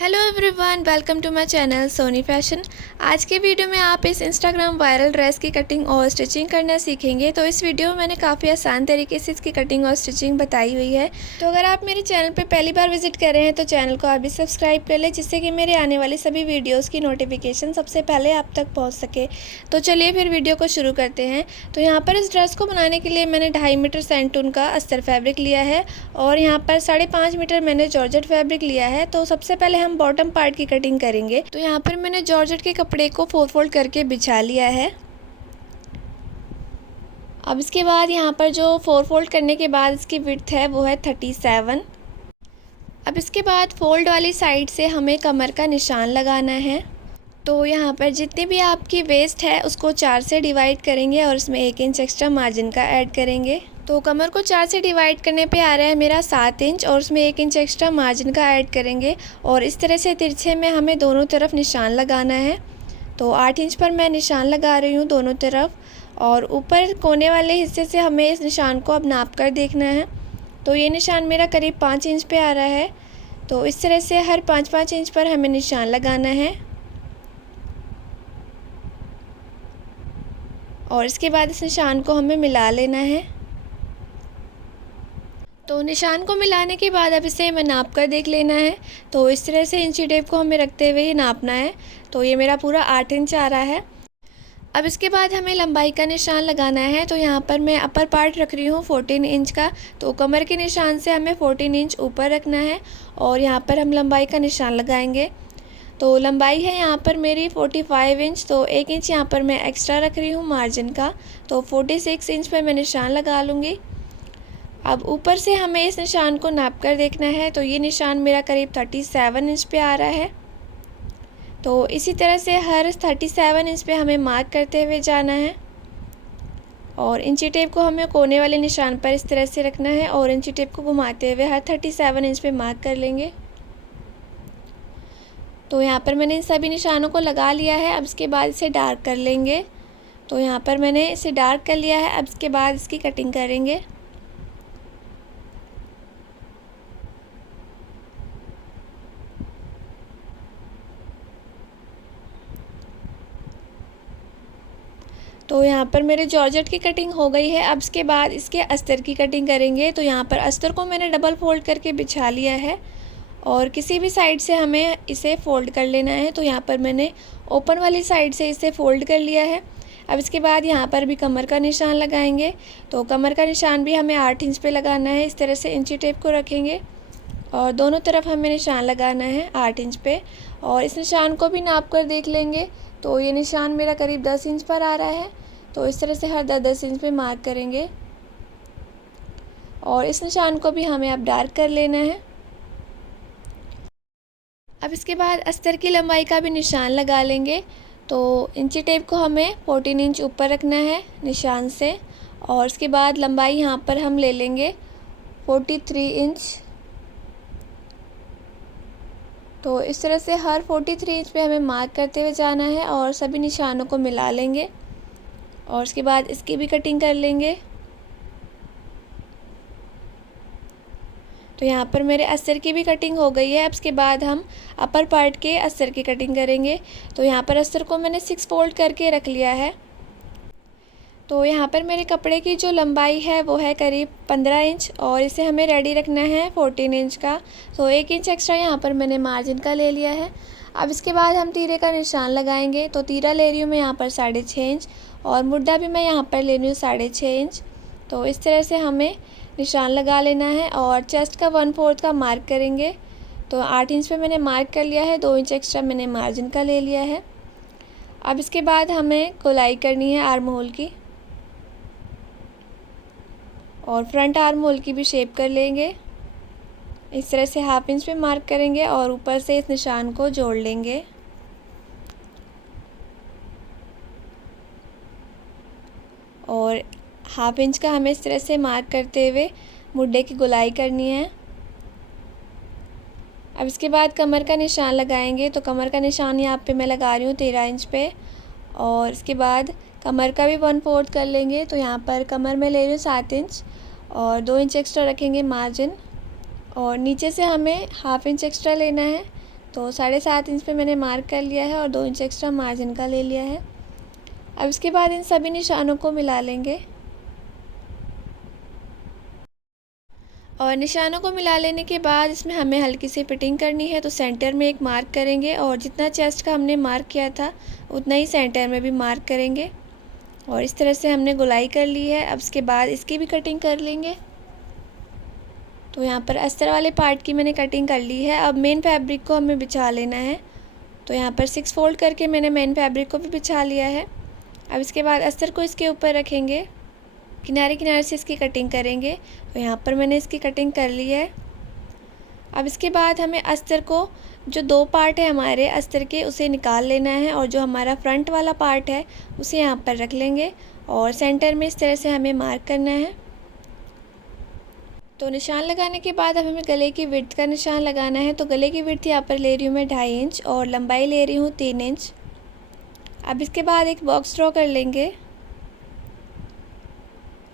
Hello everyone, welcome to my channel Soni fashion. आज के video में आप इस इंस्टाग्राम वायरल ड्रेस की कटिंग और स्टिचिंग करना सीखेंगे। तो इस वीडियो में मैंने काफ़ी आसान तरीके से इसकी कटिंग और स्टिचिंग बताई हुई है। तो अगर आप मेरे चैनल पर पहली बार विजिट कर रहे हैं तो चैनल को आप भी सब्सक्राइब कर लें, जिससे कि मेरे आने वाली सभी वीडियोज़ की नोटिफिकेशन सबसे पहले आप तक पहुँच सके। तो चलिए फिर वीडियो को शुरू करते हैं। तो यहाँ पर इस ड्रेस को बनाने के लिए मैंने 2.5 मीटर सैंटून का अस्तर फैब्रिक लिया है और यहाँ पर 5.5 मीटर मैंने जॉर्जेट फैब्रिक लिया है। तो सबसे पहले हम बॉटम पार्ट की कटिंग करेंगे। तो यहाँ पर मैंने जॉर्जेट के कपड़े को 4 फोल्ड करके बिछा लिया है। अब इसके बाद यहाँ पर जो 4 फोल्ड करने के बाद इसकी विड्थ है वो है 37। अब इसके बाद फोल्ड वाली साइड से हमें कमर का निशान लगाना है। तो यहाँ पर जितनी भी आपकी वेस्ट है उसको 4 से डिवाइड करेंगे और इसमें 1 इंच एक्स्ट्रा मार्जिन का ऐड करेंगे। तो कमर को 4 से डिवाइड करने पे आ रहा है मेरा 7 इंच और उसमें 1 इंच एक्स्ट्रा मार्जिन का ऐड करेंगे और इस तरह से तिरछे में हमें दोनों तरफ निशान लगाना है। तो 8 इंच पर मैं निशान लगा रही हूँ दोनों तरफ और ऊपर कोने वाले हिस्से से हमें इस निशान को अब नाप कर देखना है। तो ये निशान मेरा करीब 5 इंच पे आ रहा है। तो इस तरह से हर 5-5 इंच पर हमें निशान लगाना है और इसके बाद इस निशान को हमें मिला लेना है। तो निशान को मिलाने के बाद अब इसे हमें नाप कर देख लेना है। तो इस तरह से इंची टेप को हमें रखते हुए ये नापना है। तो ये मेरा पूरा 8 इंच आ रहा है। अब इसके बाद हमें लंबाई का निशान लगाना है। तो यहाँ पर मैं अपर पार्ट रख रही हूँ 14 इंच का। तो कमर के निशान से हमें 14 इंच ऊपर रखना है और यहाँ पर हम लंबाई का निशान लगाएंगे। तो लंबाई है यहाँ पर मेरी 45 इंच। तो 1 इंच यहाँ पर मैं एक्स्ट्रा रख रही हूँ मार्जिन का। तो 46 इंच पर मैं निशान लगा लूँगी। अब ऊपर से हमें इस निशान को नाप कर देखना है। तो ये निशान मेरा करीब 37 इंच पे आ रहा है। तो इसी तरह से हर 37 इंच पे हमें मार्क करते हुए जाना है और इंची टेप को हमें कोने वाले निशान पर इस तरह से रखना है और इंची टेप को घुमाते हुए हर 37 इंच पे मार्क कर लेंगे। तो यहाँ पर मैंने इन सभी निशानों को लगा लिया है। अब इसके बाद इसे डार्क कर लेंगे। तो यहाँ पर मैंने इसे डार्क कर लिया है। अब इसके बाद इसकी कटिंग करेंगे। तो यहाँ पर मेरे जॉर्जेट की कटिंग हो गई है। अब इसके बाद इसके अस्तर की कटिंग करेंगे। तो यहाँ पर अस्तर को मैंने डबल फोल्ड करके बिछा लिया है और किसी भी साइड से हमें इसे फ़ोल्ड कर लेना है। तो यहाँ पर मैंने ओपन वाली साइड से इसे फ़ोल्ड कर लिया है। अब इसके बाद यहाँ पर भी कमर का निशान लगाएंगे। तो कमर का निशान भी हमें 8 इंच पे लगाना है। इस तरह से इंची टेप को रखेंगे और दोनों तरफ हमें निशान लगाना है 8 इंच पे और इस निशान को भी नाप कर देख लेंगे। तो ये निशान मेरा करीब 10 इंच पर आ रहा है। तो इस तरह से हर 10-10 इंच पे मार्क करेंगे और इस निशान को भी हमें अब डार्क कर लेना है। अब इसके बाद अस्तर की लंबाई का भी निशान लगा लेंगे। तो इंची टेप को हमें 14 इंच ऊपर रखना है निशान से और इसके बाद लंबाई यहाँ पर हम ले लेंगे 43 इंच। तो इस तरह से हर 43 इंच पे हमें मार्क करते हुए जाना है और सभी निशानों को मिला लेंगे और उसके बाद इसकी भी कटिंग कर लेंगे। तो यहाँ पर मेरे अस्तर की भी कटिंग हो गई है। अब इसके बाद हम अपर पार्ट के अस्तर की कटिंग करेंगे। तो यहाँ पर अस्तर को मैंने 6 फोल्ड करके रख लिया है। तो यहाँ पर मेरे कपड़े की जो लंबाई है वो है करीब 15 इंच और इसे हमें रेडी रखना है 14 इंच का। तो 1 इंच एक्स्ट्रा यहाँ पर मैंने मार्जिन का ले लिया है। अब इसके बाद हम तीरे का निशान लगाएंगे। तो तीरा ले रही हूँ मैं यहाँ पर 6.5 इंच और मुड्ढा भी मैं यहाँ पर ले रही हूँ 6.5 इंच। तो इस तरह से हमें निशान लगा लेना है और चेस्ट का 1/4 का मार्क करेंगे। तो 8 इंच पे मैंने मार्क कर लिया है। 2 इंच एक्स्ट्रा मैंने मार्जिन का ले लिया है। अब इसके बाद हमें गोलाई करनी है आर्म होल की और फ्रंट आर्म होल की भी शेप कर लेंगे। इस तरह से 1/2 इंच पे मार्क करेंगे और ऊपर से इस निशान को जोड़ लेंगे। और 1/2 इंच का हमें इस तरह से मार्क करते हुए मुड्ढे की गोलाई करनी है। अब इसके बाद कमर का निशान लगाएंगे। तो कमर का निशान यहाँ पे मैं लगा रही हूँ 13 इंच पे और इसके बाद कमर का भी 1/4 कर लेंगे। तो यहाँ पर कमर में ले रही हूँ 7 इंच और 2 इंच एक्स्ट्रा रखेंगे मार्जिन और नीचे से हमें 1/2 इंच एक्स्ट्रा लेना है। तो 7.5 इंच पे मैंने मार्क कर लिया है और 2 इंच एक्स्ट्रा मार्जिन का ले लिया है। अब इसके बाद इन सभी निशानों को मिला लेंगे और निशानों को मिला लेने के बाद इसमें हमें हल्की सी फिटिंग करनी है। तो सेंटर में एक मार्क करेंगे और जितना चेस्ट का हमने मार्क किया था उतना ही सेंटर में भी मार्क करेंगे और इस तरह से हमने गोलाई कर ली है। अब इसके बाद इसकी भी कटिंग कर लेंगे। तो यहाँ पर अस्तर वाले पार्ट की मैंने कटिंग कर ली है। अब मेन फैब्रिक को हमें बिछा लेना है। तो यहाँ पर 6 फोल्ड करके मैंने मेन फैब्रिक को भी बिछा लिया है। अब इसके बाद अस्तर को इसके ऊपर रखेंगे, किनारे किनारे से इसकी कटिंग करेंगे। तो यहाँ पर मैंने इसकी कटिंग कर ली है। अब इसके बाद हमें अस्तर को, जो 2 पार्ट है हमारे अस्तर के, उसे निकाल लेना है और जो हमारा फ्रंट वाला पार्ट है उसे यहाँ पर रख लेंगे और सेंटर में इस तरह से हमें मार्क करना है। तो निशान लगाने के बाद अब हमें गले की विड्थ का निशान लगाना है। तो गले की विड्थ यहाँ पर ले रही हूँ मैं 2.5 इंच और लंबाई ले रही हूँ 3 इंच। अब इसके बाद एक बॉक्स ड्रॉ कर लेंगे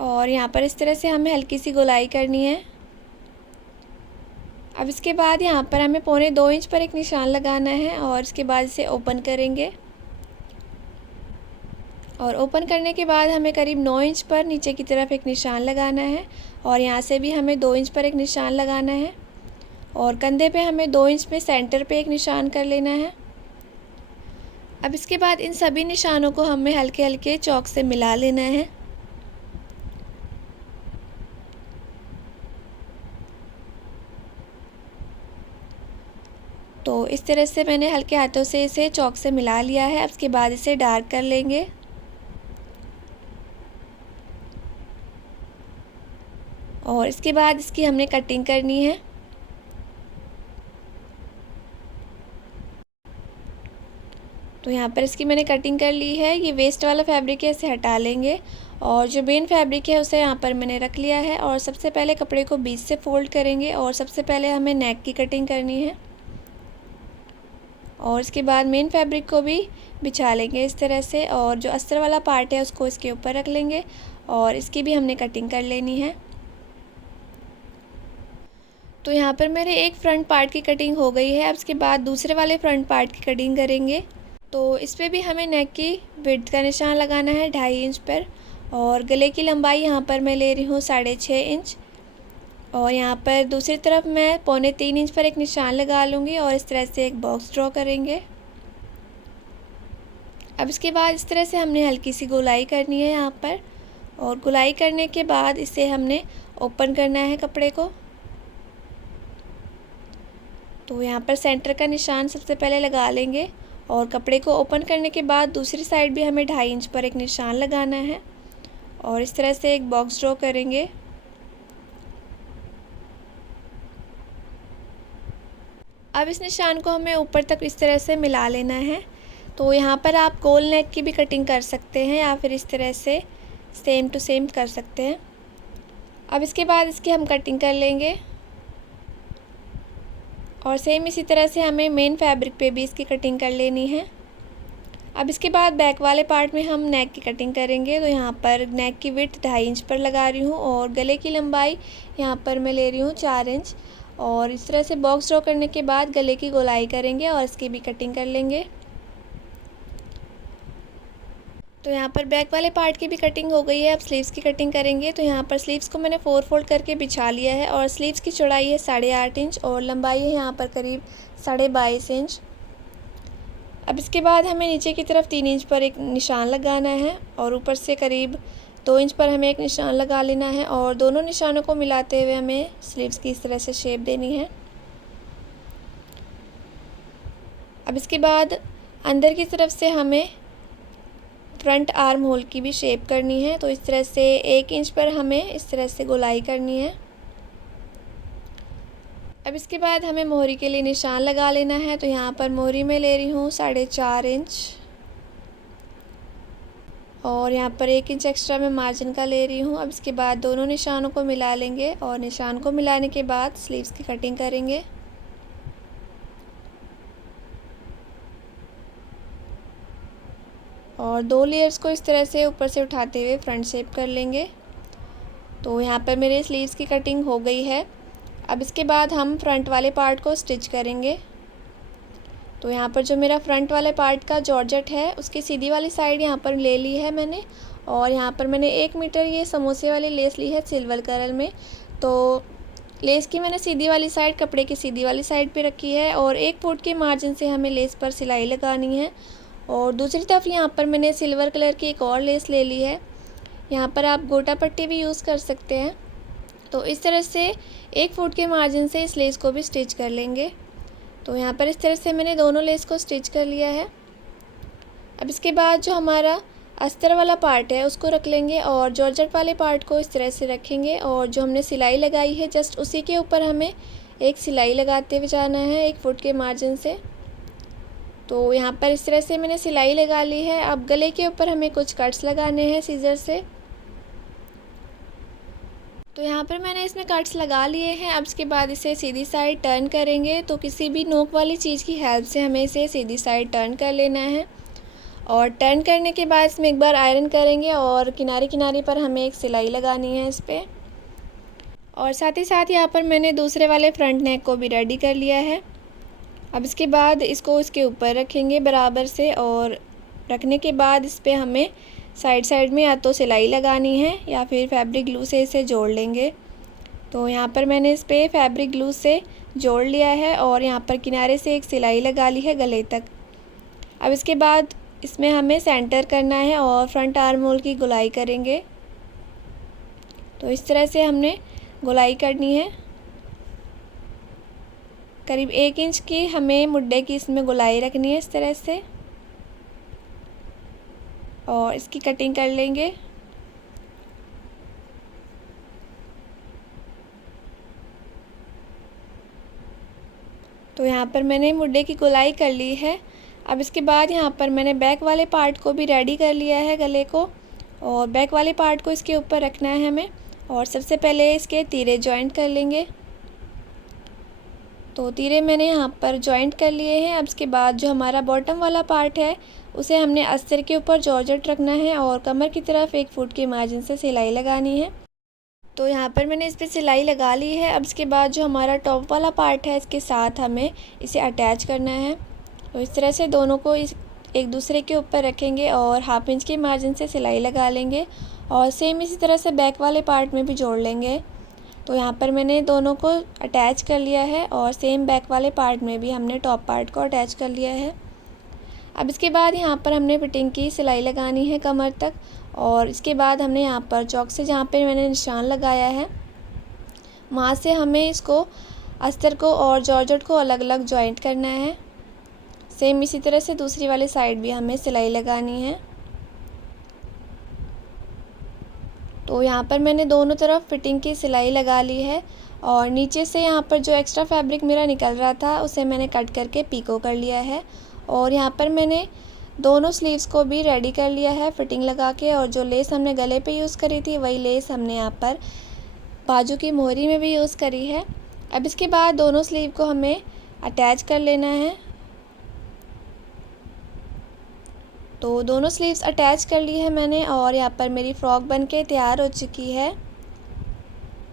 और यहाँ पर इस तरह से हमें हल्की सी गोलाई करनी है। अब इसके बाद यहाँ पर हमें 1.25 इंच पर एक निशान लगाना है और इसके बाद इसे ओपन करेंगे और ओपन करने के बाद हमें करीब 9 इंच पर नीचे की तरफ एक निशान लगाना है और यहाँ से भी हमें 2 इंच पर एक निशान लगाना है और कंधे पे हमें 2 इंच पे सेंटर पे एक निशान कर लेना है। अब इसके बाद इन सभी निशानों को हमें हल्के हल्के चॉक से मिला लेना है। तो इस तरह से मैंने हल्के हाथों से इसे चॉक से मिला लिया है। अब इसके बाद इसे डार्क कर लेंगे और इसके बाद इसकी हमने कटिंग करनी है। तो यहाँ पर इसकी मैंने कटिंग कर ली है। ये वेस्ट वाला फैब्रिक है, इसे हटा लेंगे और जो मेन फैब्रिक है उसे यहाँ पर मैंने रख लिया है। और सबसे पहले कपड़े को बीच से फोल्ड करेंगे और सबसे पहले हमें नेक की कटिंग करनी है और इसके बाद मेन फैब्रिक को भी बिछा लेंगे इस तरह से और जो अस्तर वाला पार्ट है उसको इसके ऊपर रख लेंगे और इसकी भी हमने कटिंग कर लेनी है। तो यहाँ पर मेरे एक फ्रंट पार्ट की कटिंग हो गई है। अब इसके बाद दूसरे वाले फ्रंट पार्ट की कटिंग करेंगे। तो इस पर भी हमें नेक की विड्थ का निशान लगाना है 2.5 इंच पर और गले की लंबाई यहाँ पर मैं ले रही हूँ 6.5 इंच और यहाँ पर दूसरी तरफ मैं 2.25 इंच पर एक निशान लगा लूँगी और इस तरह से एक बॉक्स ड्रॉ करेंगे। अब इसके बाद इस तरह से हमने हल्की सी गोलाई करनी है यहाँ पर और गोलाई करने के बाद इसे हमने ओपन करना है कपड़े को। तो यहाँ पर सेंटर का निशान सबसे पहले लगा लेंगे और कपड़े को ओपन करने के बाद दूसरी साइड भी हमें 2.5 इंच पर एक निशान लगाना है और इस तरह से एक बॉक्स ड्रॉ करेंगे। अब इस निशान को हमें ऊपर तक इस तरह से मिला लेना है। तो यहाँ पर आप गोल नेक की भी कटिंग कर सकते हैं या फिर इस तरह से सेम टू सेम कर सकते हैं। अब इसके बाद इसकी हम कटिंग कर लेंगे और सेम इसी तरह से हमें मेन फैब्रिक पे भी इसकी कटिंग कर लेनी है। अब इसके बाद बैक वाले पार्ट में हम नेक की कटिंग करेंगे। तो यहाँ पर नेक की विड्थ 2.5 इंच पर लगा रही हूँ और गले की लंबाई यहाँ पर मैं ले रही हूँ 4 इंच और इस तरह से बॉक्स ड्रॉ करने के बाद गले की गोलाई करेंगे और इसकी भी कटिंग कर लेंगे। तो यहाँ पर बैक वाले पार्ट की भी कटिंग हो गई है। अब स्लीव्स की कटिंग करेंगे। तो यहाँ पर स्लीव्स को मैंने 4 फोल्ड करके बिछा लिया है और स्लीव्स की चौड़ाई है 8.5 इंच और लंबाई है यहाँ पर करीब 22.5 इंच। अब इसके बाद हमें नीचे की तरफ 3 इंच पर एक निशान लगाना है और ऊपर से करीब 2 इंच पर हमें एक निशान लगा लेना है और दोनों निशानों को मिलाते हुए हमें स्लीव्स की इस तरह से शेप देनी है। अब इसके बाद अंदर की तरफ से हमें फ्रंट आर्म होल की भी शेप करनी है। तो इस तरह से 1 इंच पर हमें इस तरह से गोलाई करनी है। अब इसके बाद हमें मोहरी के लिए निशान लगा लेना है। तो यहाँ पर मोहरी में ले रही हूँ 4.5 इंच और यहाँ पर 1 इंच एक्स्ट्रा मैं मार्जिन का ले रही हूँ। अब इसके बाद दोनों निशानों को मिला लेंगे और निशान को मिलाने के बाद स्लीव्स की कटिंग करेंगे। और 2 लेयर्स को इस तरह से ऊपर से उठाते हुए फ्रंट शेप कर लेंगे। तो यहाँ पर मेरे स्लीव्स की कटिंग हो गई है। अब इसके बाद हम फ्रंट वाले पार्ट को स्टिच करेंगे। तो यहाँ पर जो मेरा फ्रंट वाले पार्ट का जॉर्जेट है उसकी सीधी वाली साइड यहाँ पर ले ली है मैंने, और यहाँ पर मैंने 1 मीटर ये समोसे वाली लेस ली है सिल्वर कलर में। तो लेस की मैंने सीधी वाली साइड कपड़े की सीधी वाली साइड पे रखी है, और 1 फुट के मार्जिन से हमें लेस पर सिलाई लगानी है। और दूसरी तरफ यहाँ पर मैंने सिल्वर कलर की एक और लेस ले ली है। यहाँ पर आप गोटा पट्टी भी यूज़ कर सकते हैं। तो इस तरह से 1 फुट के मार्जिन से इस लेस को भी स्टिच कर लेंगे। तो यहाँ पर इस तरह से मैंने दोनों लेस को स्टिच कर लिया है। अब इसके बाद जो हमारा अस्तर वाला पार्ट है उसको रख लेंगे, और जॉर्जेट वाले पार्ट को इस तरह से रखेंगे, और जो हमने सिलाई लगाई है जस्ट उसी के ऊपर हमें एक सिलाई लगाते हुए जाना है 1 फुट के मार्जिन से। तो यहाँ पर इस तरह से मैंने सिलाई लगा ली है। अब गले के ऊपर हमें कुछ कट्स लगाने हैं सीज़र से। तो यहाँ पर मैंने इसमें कट्स लगा लिए हैं। अब इसके बाद इसे सीधी साइड टर्न करेंगे। तो किसी भी नोक वाली चीज़ की हेल्प से हमें इसे सीधी साइड टर्न कर लेना है, और टर्न करने के बाद इसमें एक बार आयरन करेंगे, और किनारे किनारे पर हमें एक सिलाई लगानी है इस पर। और साथ ही साथ यहाँ पर मैंने दूसरे वाले फ्रंट नेक को भी रेडी कर लिया है। अब इसके बाद इसको इसके ऊपर रखेंगे बराबर से, और रखने के बाद इस पर हमें साइड में या तो सिलाई लगानी है या फिर फैब्रिक ग्लू से इसे जोड़ लेंगे। तो यहाँ पर मैंने इस पर फैब्रिक ग्लू से जोड़ लिया है, और यहाँ पर किनारे से एक सिलाई लगा ली है गले तक। अब इसके बाद इसमें हमें सेंटर करना है और फ्रंट आर्म होल की गोलाई करेंगे। तो इस तरह से हमने गोलाई करनी है। करीब 1 इंच की हमें मुड्डे की इसमें गोलाई रखनी है इस तरह से, और इसकी कटिंग कर लेंगे। तो यहाँ पर मैंने मुड्डे की गोलाई कर ली है। अब इसके बाद यहाँ पर मैंने बैक वाले पार्ट को भी रेडी कर लिया है गले को, और बैक वाले पार्ट को इसके ऊपर रखना है हमें। और सबसे पहले इसके तीरे जॉइंट कर लेंगे। तो तीरे मैंने यहाँ पर जॉइंट कर लिए हैं। अब इसके बाद जो हमारा बॉटम वाला पार्ट है उसे हमने अस्तर के ऊपर जॉर्जेट रखना है, और कमर की तरफ 1 फुट के मार्जिन से सिलाई लगानी है। तो यहाँ पर मैंने इस पर सिलाई लगा ली है। अब इसके बाद जो हमारा टॉप वाला पार्ट है इसके साथ हमें इसे अटैच करना है। तो इस तरह से दोनों को एक दूसरे के ऊपर रखेंगे, और 1/2 इंच के मार्जिन से सिलाई लगा लेंगे, और सेम इसी तरह से बैक वाले पार्ट में भी जोड़ लेंगे। तो यहाँ पर मैंने दोनों को अटैच कर लिया है, और सेम बैक वाले पार्ट में भी हमने टॉप पार्ट को अटैच कर लिया है। अब इसके बाद यहाँ पर हमने फिटिंग की सिलाई लगानी है कमर तक, और इसके बाद हमने यहाँ पर चौक से जहाँ पे मैंने निशान लगाया है वहाँ से हमें इसको अस्तर को और जॉर्जेट को अलग अलग जॉइंट करना है। सेम इसी तरह से दूसरी वाली साइड भी हमें सिलाई लगानी है। तो यहाँ पर मैंने दोनों तरफ फिटिंग की सिलाई लगा ली है, और नीचे से यहाँ पर जो एक्स्ट्रा फैब्रिक मेरा निकल रहा था उसे मैंने कट करके पीको कर लिया है। और यहाँ पर मैंने दोनों स्लीव्स को भी रेडी कर लिया है फिटिंग लगा के, और जो लेस हमने गले पे यूज़ करी थी वही लेस हमने यहाँ पर बाजू की मोहरी में भी यूज़ करी है। अब इसके बाद दोनों स्लीव को हमें अटैच कर लेना है। तो दोनों स्लीव्स अटैच कर ली है मैंने, और यहाँ पर मेरी फ़्रॉक बनके तैयार हो चुकी है।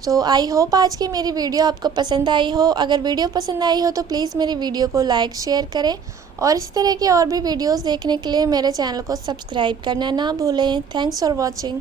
सो आई होप आज की मेरी वीडियो आपको पसंद आई हो। अगर वीडियो पसंद आई हो तो प्लीज़ मेरी वीडियो को लाइक शेयर करें, और इस तरह की और भी वीडियोस देखने के लिए मेरे चैनल को सब्सक्राइब करना ना भूलें। Thanks for watching.